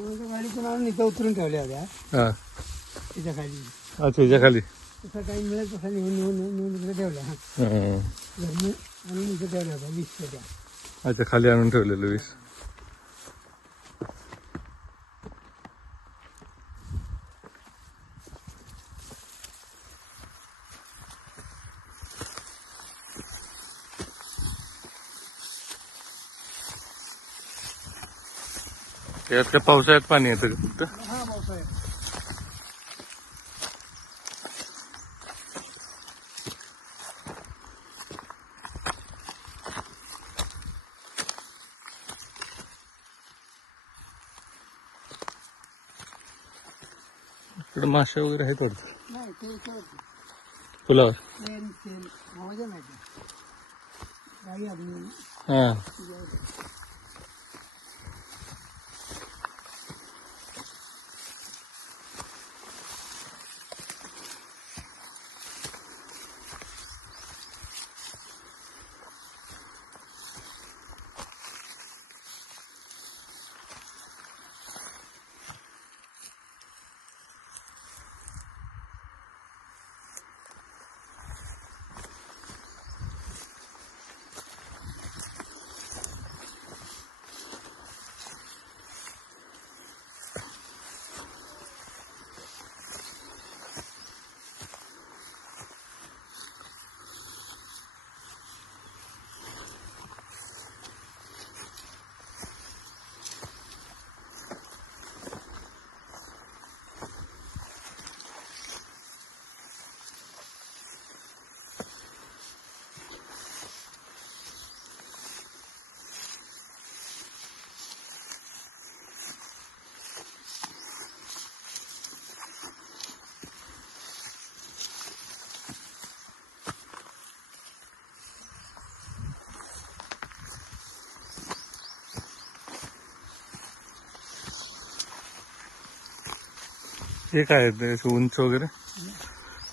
गाडीतून आणून इथं उतरून ठेवल्या होत्या हा तिच्या खाली. अच्छा याच्या खाली. तसा काही मिळत तसा नेऊन नेऊन नेऊन नेऊन इकडे ठेवल्या. घरनं आणून इथे ठेवल्या होत्या 20 त्या. अच्छा खाली आणून ठेवलेलं 20. यात काय पावसाळ्यात पाणी येतं का फक्त? हा पावसाळ्यात. इकडे मासे वगैरे आहेत वाटतं नाही ते इकडं पुलावर. ट्रेन सेल मजा नाही ते. गाडी आली हा हे काय आहे ते असं उंच वगैरे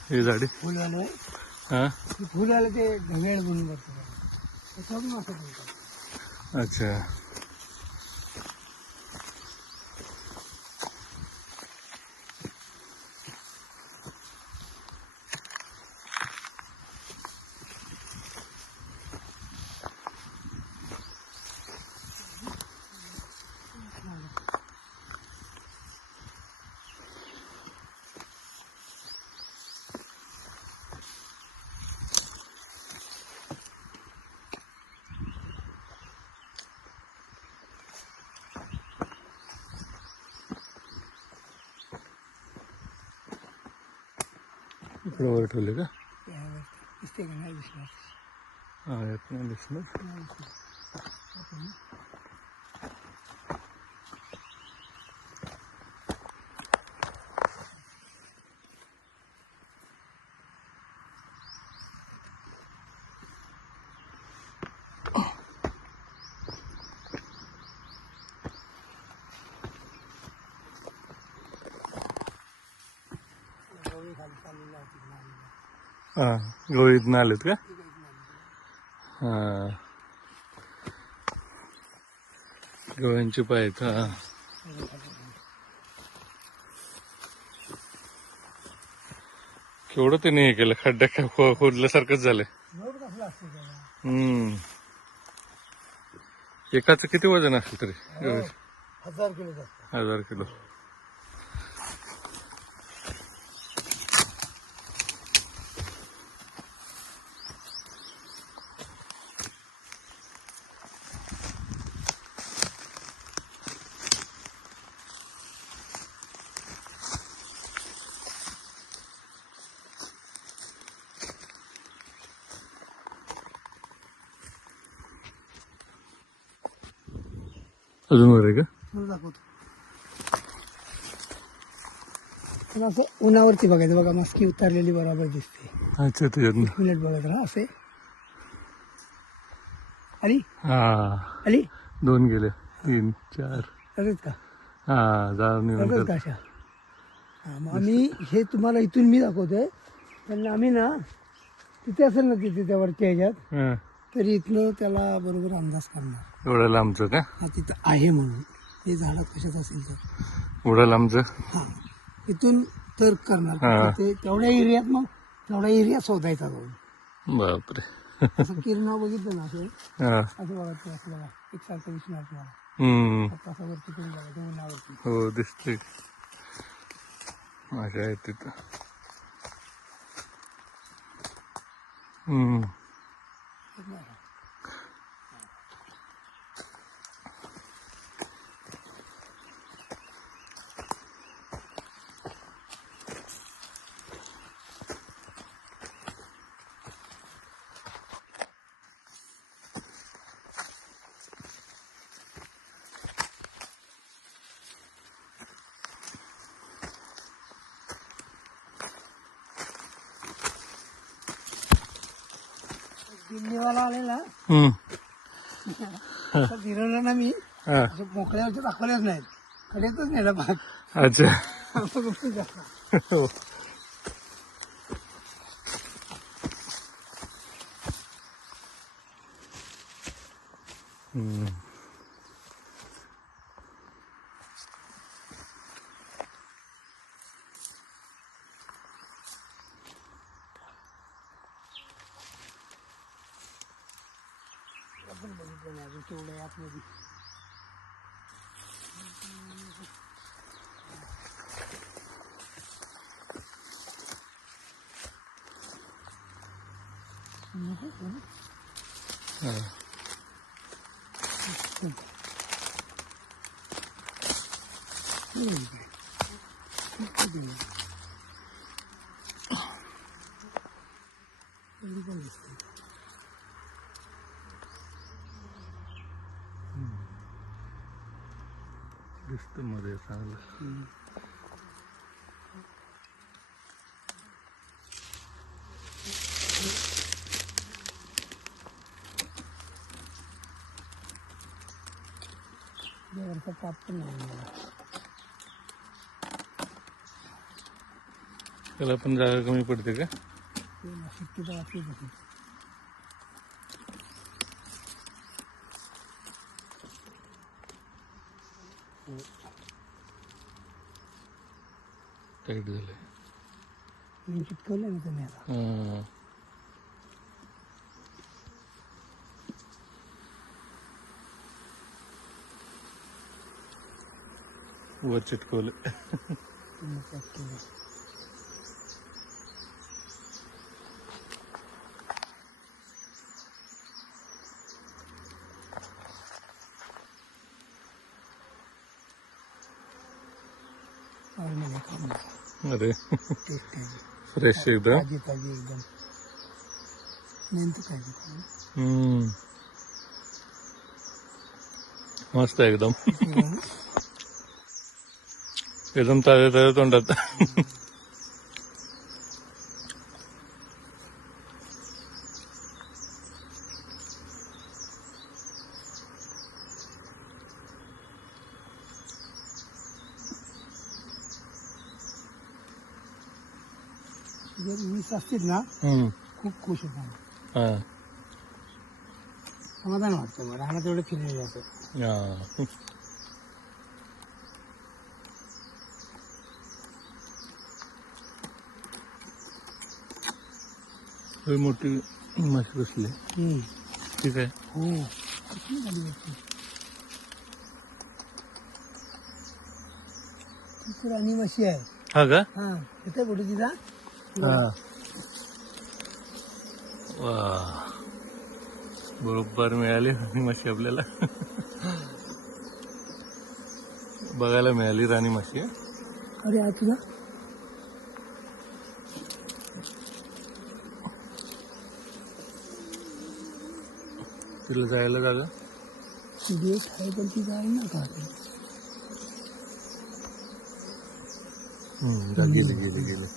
हे झाडी? फुलवाले. हा फुलवाले ते ढगेळ बनवून करतात. त्याच्यावरून असं बोलतात. अच्छा इकडे वर ठेवले का? त्यावर दिसते का नाही दिसणार. हा यात नाही दिसणार. नाही दिसणार. आपण गवळी खाली चाललेल्या होती नालीला. हा गवळीतनं आलेत का? हा गवळ्यांची पाय आहेत. हा केवढं त्याने हे केलं खड्ड्या खोदल्यासारखंच झालंय. लोड कसला असतो त्याला. एकाचं किती वजन असेल तरी? 1000 किलो जास्त. 1000 किलो. अजून वर आहे का? मला दाखवतो. पण असं उन्हावरती बघायचं बघा. मस्की उतरलेली बरोबर दिसते. अच्छा त्याच्यात मिनिट बघायचं ना असे. आली हा आली 2 गेले 3 4. तसंच का? हा जाऊन येऊन तसंच का अशा? हा मग आम्ही हे तुम्हाला इथून मी दाखवतोय. पण आम्ही ना तिथे असेल ना तिथे त्या वरच्या ह्याच्यात तरी इथनं त्याला बरोबर अंदाज करणार. एवढं लांबचं का? हा तिथं आहे म्हणून हे झाडात कशात असेल तर उडाल आमचं. हा इथून तर करणार हा. ते तेवढ्या एरियात मग तेवढा एरिया शोधायचा जाऊन बापरे. असं किरण बघितलं ना असं हा. असं बघायचं आपल्याला एकसारखं दिसणार तुम्हाला हम्म. आता वरती करून बघायचं उन्हावरती हो दिसते. माझ्या आहेत तिथं. हम्म. दिल्लीवाला आलेला हम्म. तर फिरवलं ना मी हा. असं मोकळ्यावरती दाखवल्याच नाहीत कडेतच नेला भाग अच्छा. असं गोष्टी जास्त हो. हम्म. आपण बघितलं नाही अजून तेवढ्या आतमध्ये हा. दिसतं मध्ये चांगलं. देवाचा ताप पण नाही मला. त्याला पण जागा कमी पडते का? ते शक्यता वाटते तशी. टाईट झालंय. मी चिटकवलं ना तुम्ही आता हा. वर चिटकवलं. तुम्ही पॅक केलं. आणि मला खाऊन बघा. अरे टेस्ट आहे. फ्रेश एकदम. ताजी ताजी एकदम मेहनत ताजी हम्म. मस्त आहे एकदम. एकदम ताज्या ताज्या तोंडात. जर वीस असतील ना हम्म. खूप खुश होतो हा. समाधान वाटतं मला राहणं तेवढं फिरले जातं. हा. लई मोठी माशी बसली. ठीक आहे. हो किती झाली वाटते ती राणी माशी आहे. हा का? हा येते कुठे तिचा हा. वा, बरोबर मिळाली राणी माशी आपल्याला. बघायला मिळाली राणी माशी. अरे आज तुला तिला जायला जागा. डेट आहे पण ती जाईल ना का गेली गेली गेली.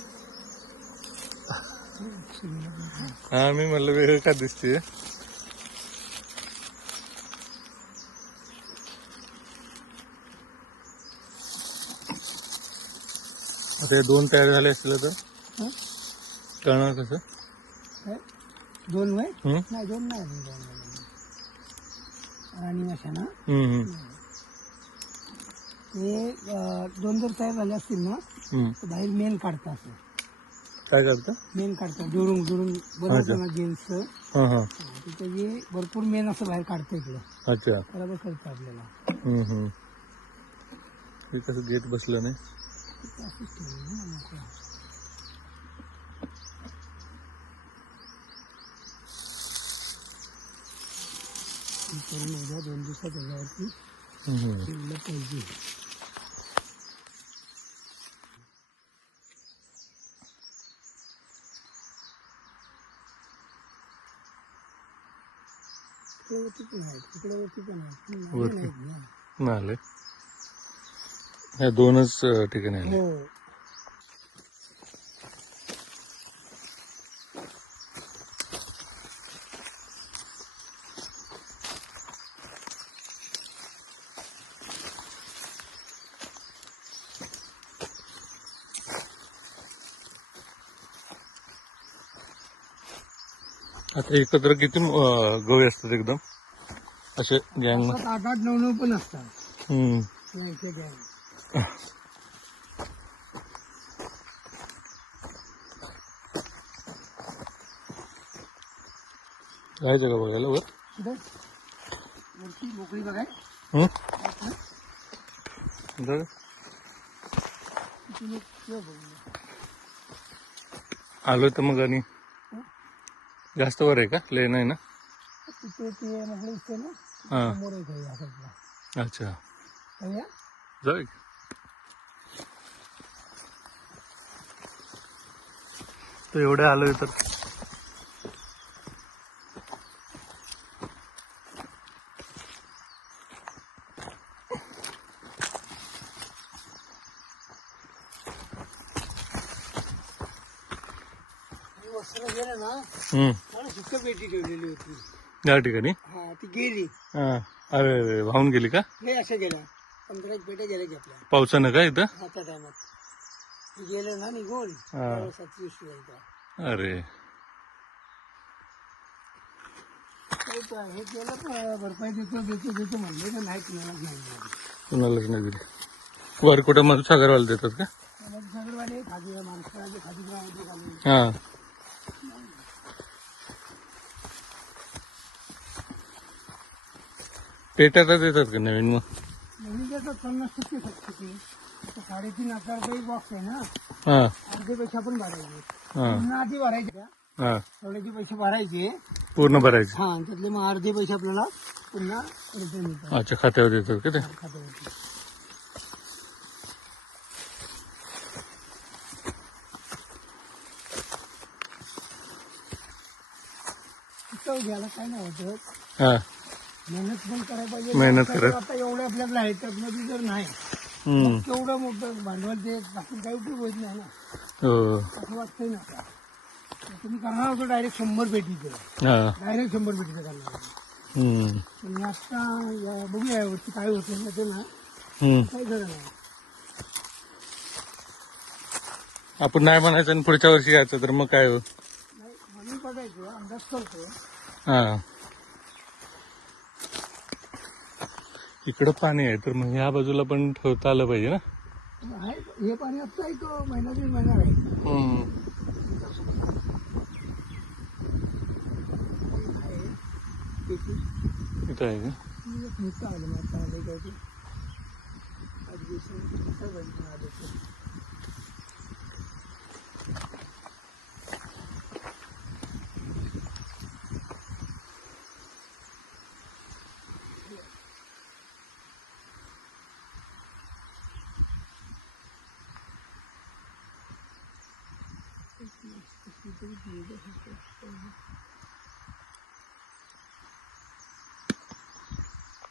हा मी म्हणलं वेगळं का दिसते. आता हे दोन तयार झाले असतील तर हा? कळणार कसं? काय? दोन वय हम्म? नाही दोन नाही अजून दोन राणी माशा ना हम्म. ते दोन जर तयार झाले असतील ना हम्म. तर बाहेर मेन काढतात असं. काय करता? मेन काढतात दुरून दुरून बनवतो ना जेन्स हा हा. त्याचे भरपूर मेन असं बाहेर काढतं इकडं. अच्छा. बरोबर करतं आपल्याला. हम्म. हे कसं गेट बसलं नाही. असंच ठेवलं ना मोकळं. हे करून उद्या 2 दिवसात त्याच्यावरती हम्म. ठेवलं पाहिजे. तिकडे पण आहेत, तिकडे पण आहेत. वरती. नाहीत ना. नाही आले. ह्या दोनच ठिकाणी आले. हो. आता एकत्र किती गवे असतात एकदम असे गँग? 7, 8, 8, 9, 9 पण असतात. हम्म. यांचे गॅंग. जायचं का बघायला वर? कुठे वरती मोकळी बघाय हम्म? जाऊ. तिथे बघू. आलो तर मग आणि जास्त वर आहे का? लय नाही ना? तिथे ते मोकळी दिसते ना हा. समोर एक आहे या साईडला. अच्छा. पाहूया? जाऊ. तर एवढे आलोय तर वस्त्र गेलं ना मला सुद्धा पेटी ठेवलेली होती. या ठिकाणी. हा ती गेली. हा. अरे वाहून गेली का? नाही अशा गेल्या 15 पेट्या गेल्या की आपल्या पावसानं का इथं? त्या टायमात ती गेलं ना निघून हा. त्यावेळेस अति विषय जायचा. अरे हे केलं पण भरपाई देतो म्हणले तर नाही कुणालाच नाही मिळाली. कुणालाच नाही दिली. वर कुठं मग सागरवाला देतात का? सगळवाले खादी माणसाचे खादी घालून हा. पेट्याचा देतात का नवीन मग? नवीन देतात 50% सबसिडी. आता 3,500 रुपये बॉक्स आहे ना. हा. अर्धे पैसे आपण भरायचे. हा. पुन्हा आधी भरायचे हा. थोड्याचे पैसे भरायचे. पूर्ण भरायचे. हा त्यातले मग अर्धे पैसे आपल्याला पुन्हा रिटर्न येतात अच्छा, खात्यावर देतात का ते? खात्यावरती. चव घ्यायला काय नाही होतं. हा. मेहनत पण करायला पाहिजे. मेहनत आता करा. आता एवढे आपल्याकडे आहे त्यामध्ये जर नाही हम्म. केवढं मोठं भांडवल ते टाकून काही उपयोग होत नाही ना. हो. असं वाटतंय ना आता. तुम्ही करणार होतो डायरेक्ट 100 पेटीचं. हा. डायरेक्ट 100 पेटीचं करणार होतो. हम्म. पण आता बघूया यावरती काय होतं ना ते ना हम्म. काय झालं नाही. आपण नाही म्हणायचं आणि पुढच्या वर्षी यायचं तर मग काय हो? नाही म्हणून बघायचं अंदाज करतो. हा. इकडं पाणी आहे तर मग ह्या बाजूला पण ठेवता आलं पाहिजे ना. आहे हे पाणी आता एक महिना 1.5 महिना राहील. हम्म. इथं आहे का? नुसतं आलं मग आता आलं काय ते 8 दिवसांनी कसं बघितलं आलं ते.